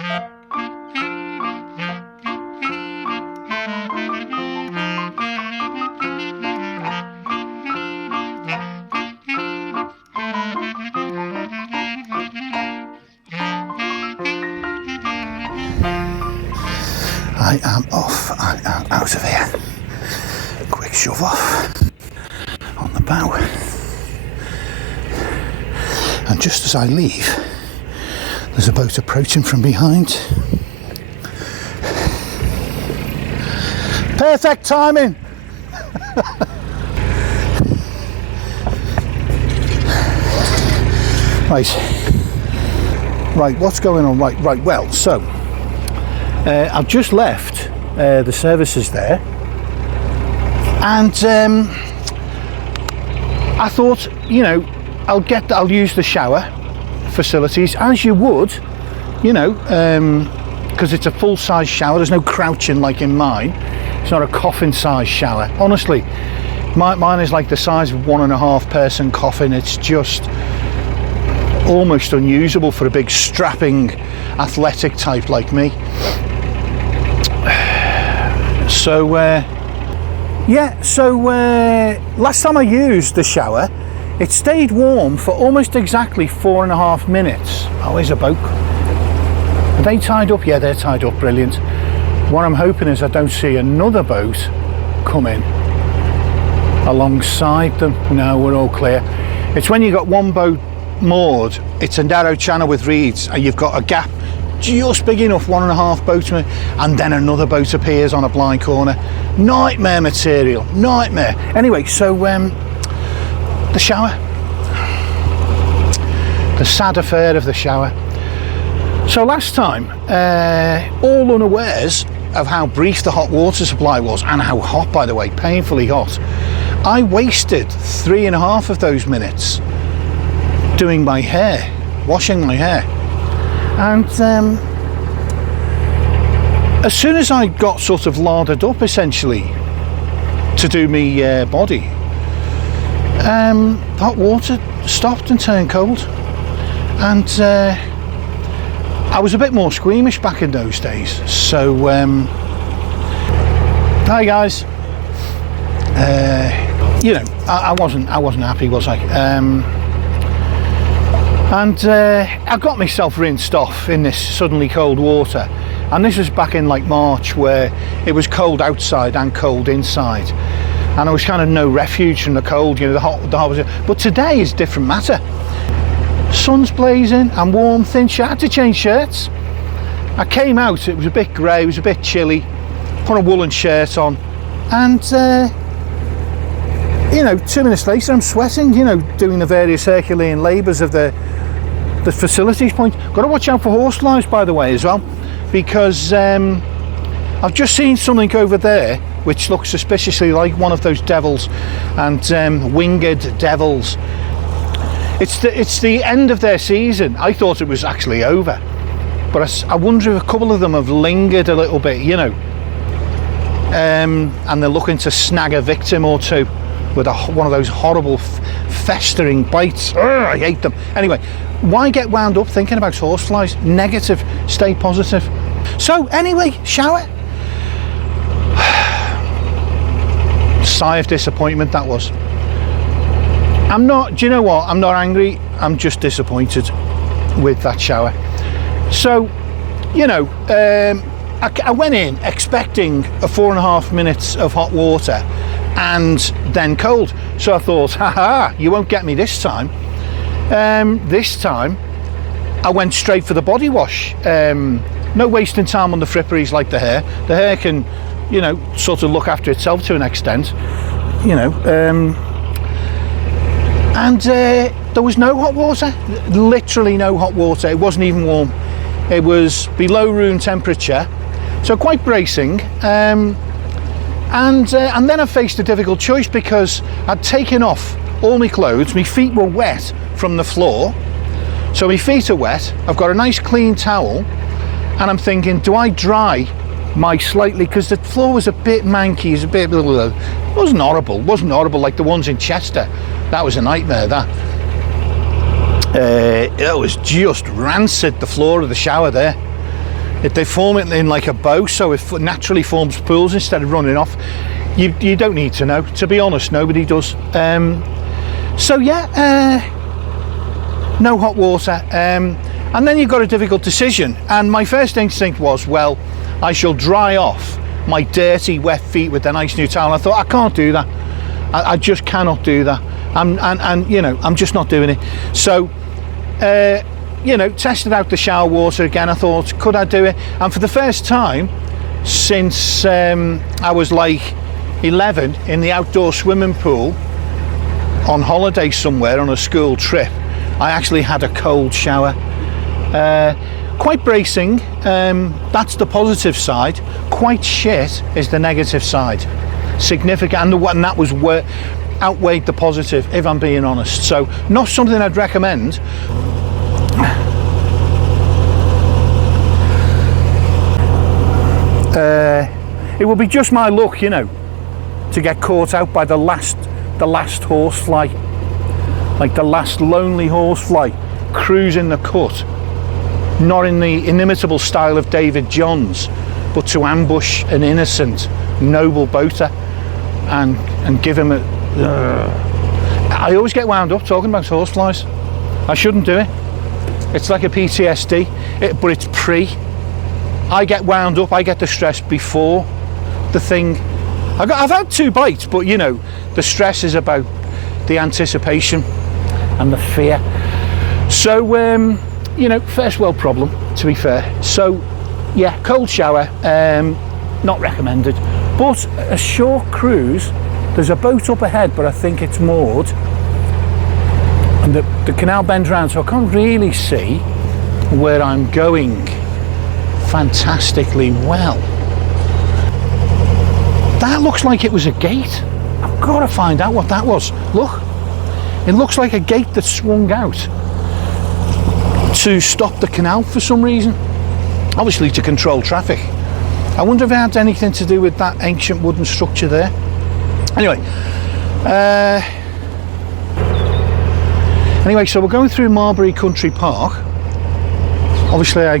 I am off. I am out of here. Quick shove off on the bow. And just as I leave, there's a boat approaching from behind. Perfect timing. Right, what's going on? Right, well, so I've just left the services there, and I thought, you know, I'll use the shower facilities as you would, you know, because it's a full-size shower. There's no crouching like in mine. It's not a coffin-size shower. Honestly, mine is like the size of 1.5 person coffin. It's just almost unusable for a big strapping athletic type like me. So last time I used the shower, it stayed warm for almost exactly 4.5 minutes. Oh, here's a boat. Are they tied up? Yeah, they're tied up. Brilliant. What I'm hoping is I don't see another boat coming alongside them. No, we're all clear. It's when you've got one boat moored, it's a narrow channel with reeds, and you've got a gap just big enough, 1.5 boatsmen, and then another boat appears on a blind corner. Nightmare material, nightmare. Anyway, so the shower, the sad affair of the shower. So last time, all unawares of how brief the hot water supply was, and how hot, by the way, painfully hot, I wasted 3.5 of those minutes doing my hair, washing my hair. And as soon as I got sort of larded up, essentially, to do me body, hot water stopped and turned cold. And I was a bit more squeamish back in those days. So, hi guys. You know, I wasn't happy, was I? And I got myself rinsed off in this suddenly cold water, and this was back in like March, where it was cold outside and cold inside, and I was kind of no refuge from the cold, you know, the hot was. But today is a different matter. Sun's blazing, I'm warm, thin shirt. I had to change shirts. I came out, it was a bit grey, it was a bit chilly, put a woolen shirt on, and you know, 2 minutes later I'm sweating, you know, doing the various Herculean labours of the facilities point. Got to watch out for horseflies, by the way, as well, because I've just seen something over there which looks suspiciously like one of those devils, and winged devils. It's the end of their season. I thought it was actually over, but I wonder if a couple of them have lingered a little bit, you know, and they're looking to snag a victim or two with one of those horrible festering bites. Urgh, I hate them. Anyway, why get wound up thinking about horseflies? Negative, stay positive. So anyway, shower. Sigh of disappointment that was. I'm not, do you know what? I'm not angry. I'm just disappointed with that shower. So, you know, I went in expecting a 4.5 minutes of hot water and then cold. So I thought, haha, you won't get me this time. This time I went straight for the body wash. No wasting time on the fripperies like the hair. The hair can, you know, sort of look after itself to an extent, you know. And there was no hot water, literally no hot water. It wasn't even warm. It was below room temperature, so quite bracing. And then I faced a difficult choice, because I'd taken off all my clothes. My feet were wet from the floor, so my feet are wet. I've got a nice clean towel, and I'm thinking, do I dry my slightly, because the floor was a bit manky, it was a bit, it wasn't horrible like the ones in Chester. That was a nightmare, that. It was just rancid, the floor of the shower there. They form it in like a bow, so it naturally forms pools instead of running off. You don't need to know, to be honest, nobody does. So yeah, no hot water. And then you've got a difficult decision. And my first instinct was, well, I shall dry off my dirty, wet feet with a nice new towel. I thought, I can't do that. I just cannot do that. And you know, I'm just not doing it. So, you know, tested out the shower water again. I thought, could I do it? And for the first time since I was like 11 in the outdoor swimming pool on holiday somewhere on a school trip, I actually had a cold shower. Quite bracing, that's the positive side. Quite shit is the negative side. Significant, and that was where outweighed the positive, if I'm being honest. So not something I'd recommend. It will be just my luck, you know, to get caught out by the last horsefly, like the last lonely horsefly cruising the cut, not in the inimitable style of David Johns, but to ambush an innocent, noble boater and give him a... I always get wound up talking about horseflies. I shouldn't do it. It's like a PTSD, but it's pre. I get wound up, I get the stress before the thing. I've had 2 bites, but you know, the stress is about the anticipation and the fear. So, you know, first world problem, to be fair. So, yeah, cold shower, not recommended. But a short cruise, there's a boat up ahead, but I think it's moored. And the canal bends around, so I can't really see where I'm going fantastically well. That looks like it was a gate. I've got to find out what that was. Look, it looks like a gate that swung out to stop the canal for some reason. Obviously to control traffic. I wonder if it had anything to do with that ancient wooden structure there. Anyway, so we're going through Marbury Country Park. Obviously I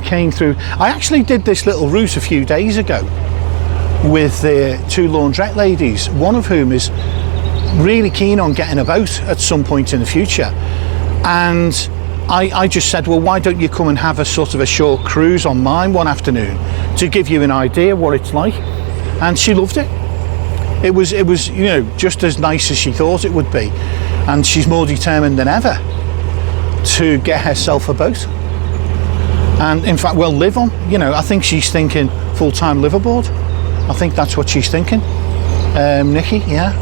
actually did this little route a few days ago with the 2 laundrette ladies, one of whom is really keen on getting a boat at some point in the future. And I just said, well, why don't you come and have a sort of a short cruise on mine one afternoon to give you an idea what it's like. And she loved it. It was, you know, just as nice as she thought it would be. And she's more determined than ever to get herself a boat. And in fact, well, live on. You know, I think she's thinking full-time liveaboard. I think that's what she's thinking. Nikki, yeah.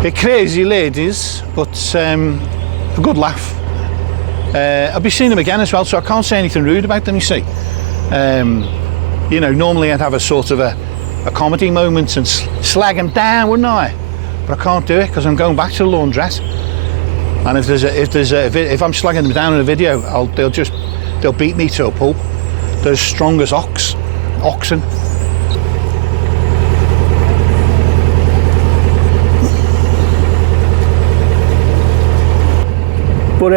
Bit crazy ladies, but a good laugh. I'll be seeing them again as well, so I can't say anything rude about them, you see. You know, normally I'd have a sort of a comedy moment and slag them down, wouldn't I? But I can't do it because I'm going back to the laundrette. And if I'm slagging them down in a video, they'll beat me to a pulp. They're as strong as oxen. But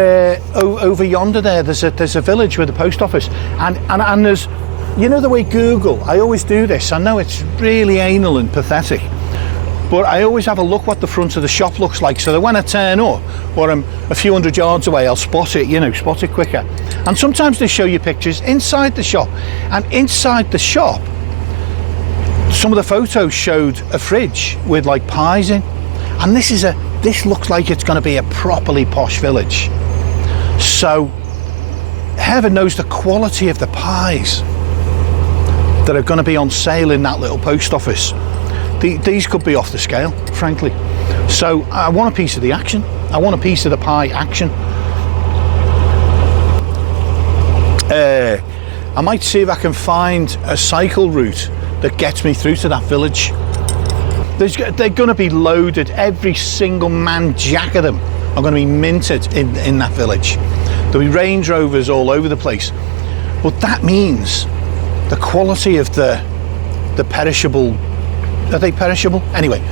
over yonder there's a village with a post office, and there's, you know the way Google, I always do this, I know it's really anal and pathetic, but I always have a look what the front of the shop looks like, so that when I turn up or I'm a few hundred yards away, I'll spot it quicker. And sometimes they show you pictures inside the shop, and inside the shop some of the photos showed a fridge with like pies in, and this looks like it's going to be a properly posh village. So heaven knows the quality of the pies that are going to be on sale in that little post office. These could be off the scale, frankly. So I want a piece of the action. I want a piece of the pie action. I might see if I can find a cycle route that gets me through to that village. They're going to be loaded. Every single man jack of them are going to be minted in that village. There'll be Range Rovers all over the place. But that means the quality of the perishable, are they perishable? Anyway,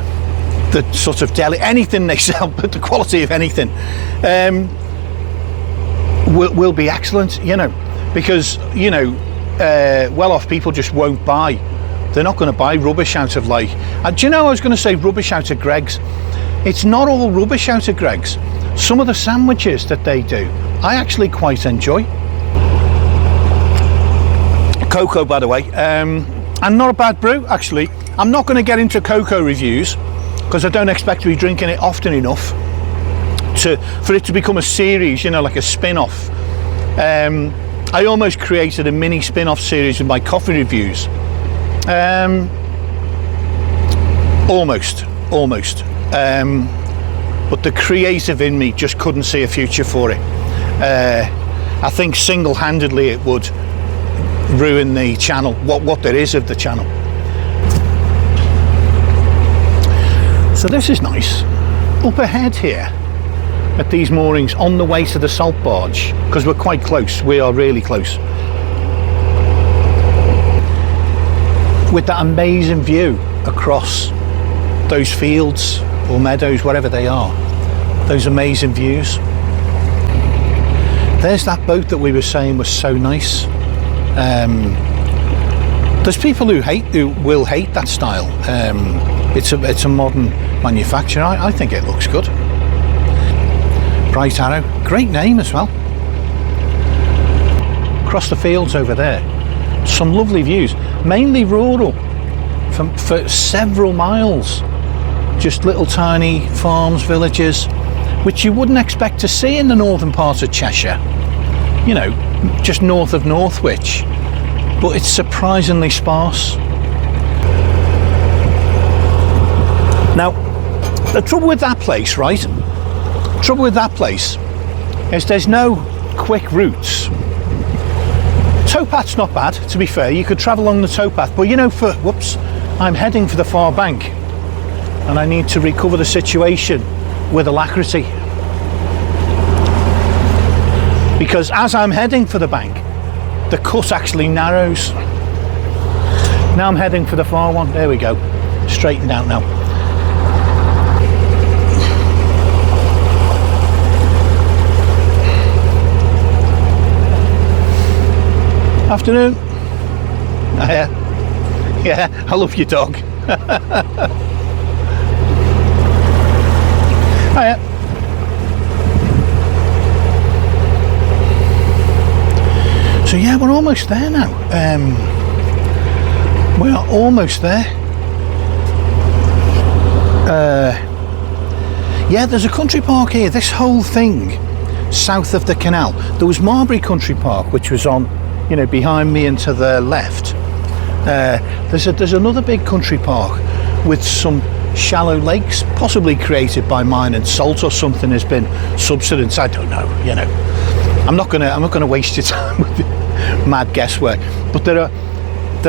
the sort of deli, anything they sell, but the quality of anything will be excellent, you know, because, you know, well-off people just won't buy. They're not going to buy rubbish out of, like, do you know, I was going to say rubbish out of Greggs. It's not all rubbish out of Greggs. Some of the sandwiches that they do, I actually quite enjoy. Cocoa, by the way, and not a bad brew, actually. I'm not going to get into cocoa reviews because I don't expect to be drinking it often enough for it to become a series, you know, like a spin-off. I almost created a mini spin-off series with my coffee reviews. Almost. But the creative in me just couldn't see a future for it. I think single-handedly it would ruin the channel, what there is of the channel. So this is nice. Up ahead here at these moorings on the way to the salt barge, because we're quite close, we are really close, with that amazing view across those fields or meadows, whatever they are, those amazing views. There's that boat that we were saying was so nice. There's people who will hate that style. It's a modern manufacture. I think it looks good. Bright Arrow, great name as well. Across the fields over there, some lovely views, mainly rural, for several miles. Just little tiny farms, villages, which you wouldn't expect to see in the northern part of Cheshire. You know, just north of Northwich, but it's surprisingly sparse. Now, the trouble with that place, right? Trouble with that place is there's no quick routes. Towpath's not bad, to be fair. You could travel along the towpath, but you know, I'm heading for the far bank, and I need to recover the situation with alacrity. Because as I'm heading for the bank, the cut actually narrows. Now I'm heading for the far one. There we go. Straightened out now. Afternoon. Yeah, I love your dog. Hiya. So yeah, we're almost there now. We are almost there. Yeah, there's a country park here. This whole thing south of the canal. There was Marbury Country Park, which was on, you know, behind me and to the left. There's another big country park with some shallow lakes, possibly created by mine and salt or something has been subsidence. I don't know. You know, I'm not gonna waste your time with mad guesswork. But there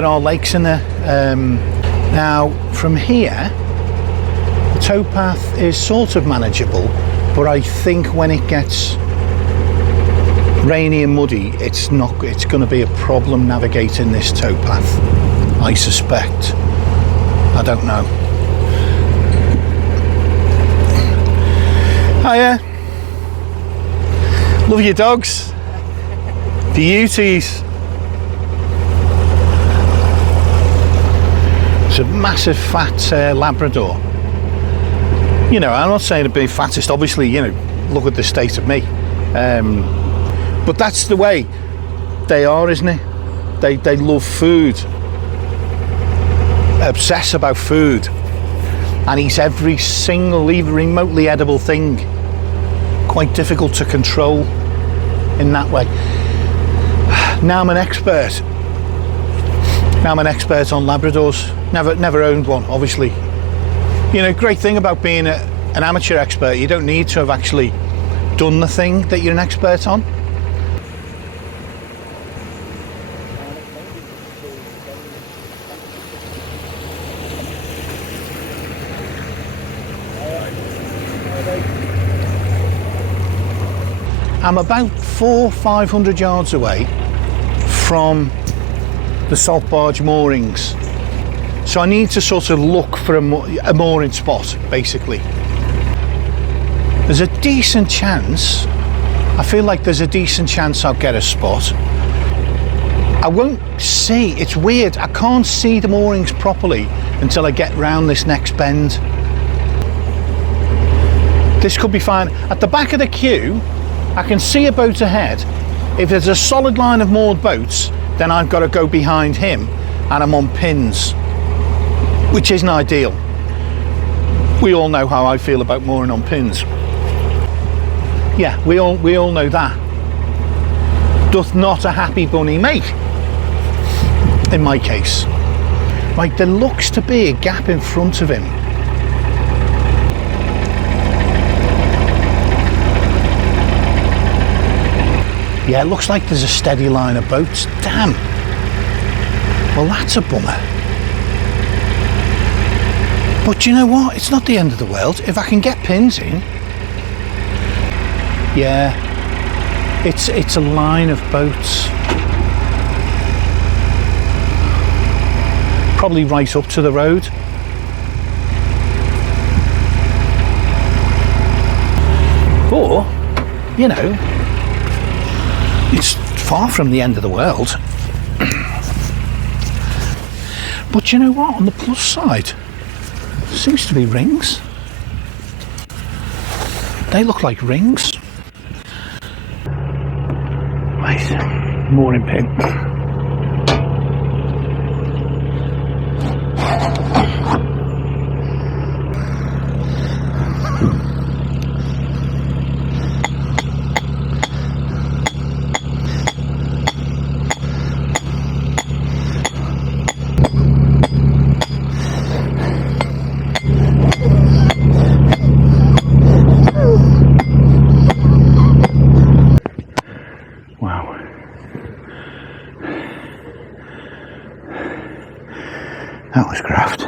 are lakes in there. Now from here, the towpath is sort of manageable, but I think when it gets rainy and muddy, it's going to be a problem navigating this towpath, I suspect. I don't know. Hiya. Love your dogs. Beauties. It's a massive fat Labrador. You know, I'm not saying it'd be fattest, obviously, you know, look at the state of me. But that's the way they are, isn't it? They love food, obsess about food, and eat every single, even remotely edible thing. Quite difficult to control in that way. Now I'm an expert. Now I'm an expert on Labradors. Never owned one, obviously. You know, great thing about being an amateur expert, you don't need to have actually done the thing that you're an expert on. I'm about 400-500 yards away from the salt barge moorings, so I need to sort of look for a mooring spot, basically. There's a decent chance, I feel like there's a decent chance I'll get a spot. I won't see, it's weird, I can't see the moorings properly until I get round this next bend. This could be fine. At the back of the queue, I can see a boat ahead. If there's a solid line of moored boats, then I've got to go behind him and I'm on pins, which isn't ideal. We all know how I feel about mooring on pins. Yeah, we all know that. Doth not a happy bunny make, in my case. Right, there looks to be a gap in front of him. Yeah, it looks like there's a steady line of boats. Damn. Well, that's a bummer. But you know what? It's not the end of the world. If I can get pins in. Yeah. It's a line of boats. Probably right up to the road. Or, you know, it's far from the end of the world. But you know what? On the plus side, there seems to be rings. They look like rings. Right, mooring pin. Wow. That was craft.